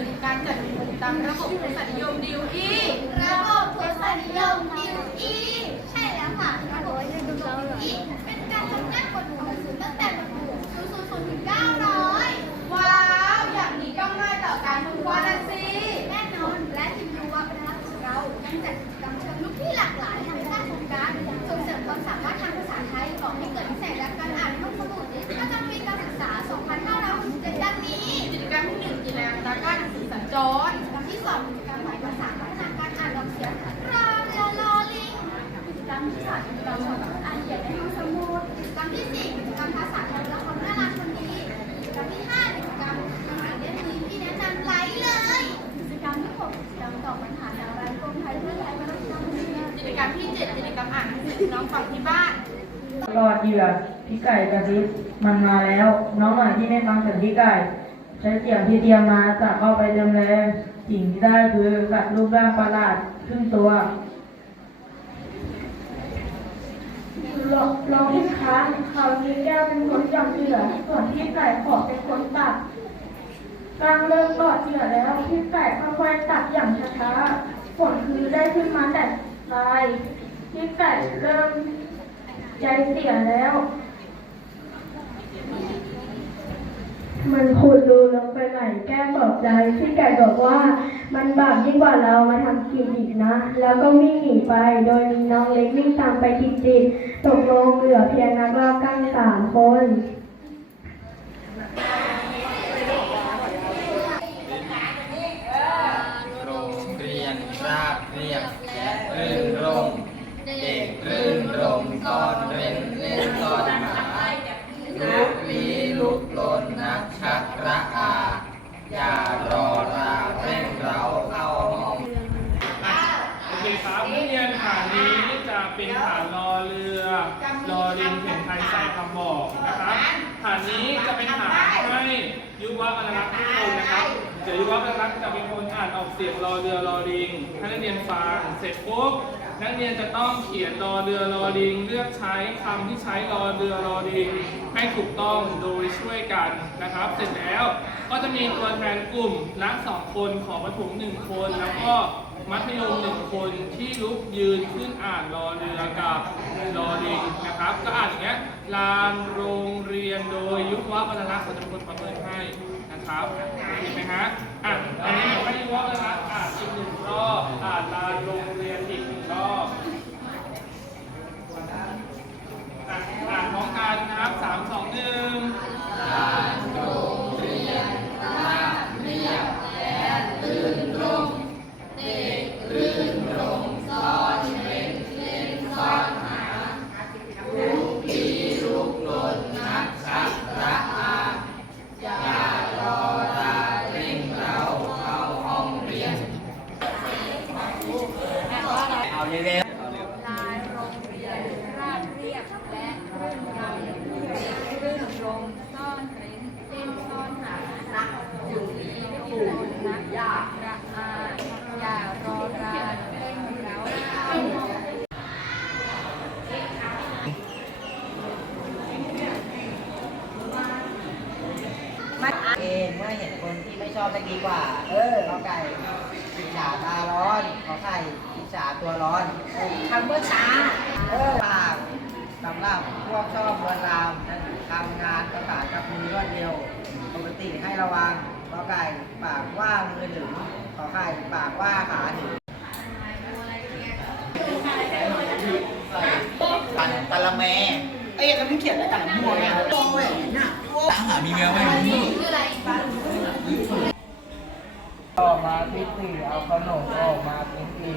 การยืนคืนการจัดกลุ่มตามระบบทศนิยมดิวอีระบบทุนสันิยมดิวอีใช่แล้วค่ะระบบทุนสันิยมดิวอีเป็นการทำหน้ากฎหมู่หนังสือตั้งแต่บทหมู่000ถึง900 รรมที่สามกิจกรสอนอ่านเขียนในห้องสมุดกิจกรรมที่สี่กิจกรรมภาษาไทยละครน่ารักคนดีกิจกรรมที่ห้ากิจกรรมหนังสือเล่มนี้ที่แนะนำไลค์เลยกิจกรรมที่หกกิจกรรมตอบปัญหาดาวไร้กรมไทยเพื่อไทยวัฒนธรรมเมืองกิจกรรมที่เจ็ดกิจกรรมอ่านหนังสือน้องฟังที่บ้านรอดเหยื่อพี่ไก่กระซิบมันมาแล้ว น้องหน่อยที่ไม่ฟังเสียงพี่ไก่ใช้เสียงที่เตรียมมาจะเข้าไปเต็มแรงสิ่งที่ได้คือสัตว์รูปร่างประหลาดครึ่งตัว ลองลองที่ค้างเขานี้แก้วเป็นคนจับเหยื่อส่วนพี่ไก่ขอเป็นคนตัดกลางเริ่มกอดเหยื่อแล้วพี่ไก่ค่อยๆตัดอย่างช้าๆผลคือได้ขึ้นมาแต่ลายพี่ไก่เริ่มใจเสียแล้ว มันขุดรูแลง ไปไหนแก้ปลอบใจพี่ไก่บอกว่า มันบาปยิ่งกว่าเรามาทำกินอีกนะ แล้วก็วิ่งหนีไป โดยมีน้องเล็กวิ่งตามไปติดๆตกลงเหลือเพียงนักล่ากั้งสามคนโรงเรียนราบเรียบและรื่นรมเด็กรื่นรมซ่อนเร้นเล่นซ่อนหาลุกลี้ลุก อย่ารอราเร่งเราเข้าห้องโอเคครับนักเรียนฐานนี้จะเป็นฐานรอเรือรอริงเข็มไทยใสายคำบอกนะครับฐานนี้จะเป็นฐานให้ยุววรรณรักษ์ทุกคนนะครับเดี๋ยวยุววรรณรักษ์จะเป็นคนอ่านออกเสียงรอเรือรอริงให้นักเรียนฟังเสร็จปุ๊บ นักเรียนจะต้องเขียนรอเรือรอริง เลือกใช้คำที่ใช้รอเรือรอริงให้ถูกต้องโดยช่วยกันนะครับ เสร็จแล้วก็จะมีตัวแทนกลุ่มนักสองคนของประถมหนึ่งคน แล้วก็มัธยมหนึ่งคนที่ลุกยืนขึ้นอ่านรอเรือกับรอลิงนะครับ ก็อ่านอย่างเงี้ยลานโรงเรียนโดยยุววรรณรักษ์เขาจะเป็นคนประเมินให้นะครับเห็นไหมฮะอะอันนี้ให้ยุววรรณรักษ์อ่านอีกหนึ่งรอบ ชอบจะดีกว่า เออขอไก่อิจฉาตาร้อนขอไข่อิจฉาตัวร้อนคำเมื่อช้าเออปากสำหรับพวกชอบลวนลามทำงานประสานกับมือรวดเร็วปกติให้ระวังขอไก่ปากว่ามือถึงขอไข่ปากว่าขาถึงตันตะละแมเอ้ยแล้วมึงเขียนอะไรกันมั่วเนี่ยโอ้ยน่ะตามหามีแมวไหมออก มาพิธีเอาขนมออกมาพิธี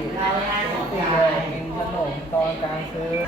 พิธีเลยกินขนมตอนกลางคืน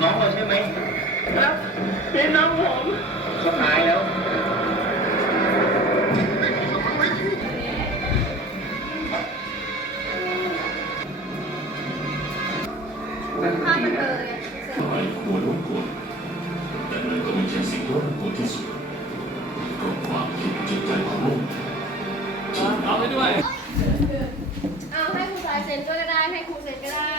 น้องเราใช่ไหมครับเป็นน้องผมสบายแล้ว ให้ด้วย เอาให้ครูสายเซ็นก็ได้ ให้ครูเซ็นก็ได้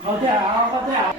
เขาจะเอาเขาจะเอา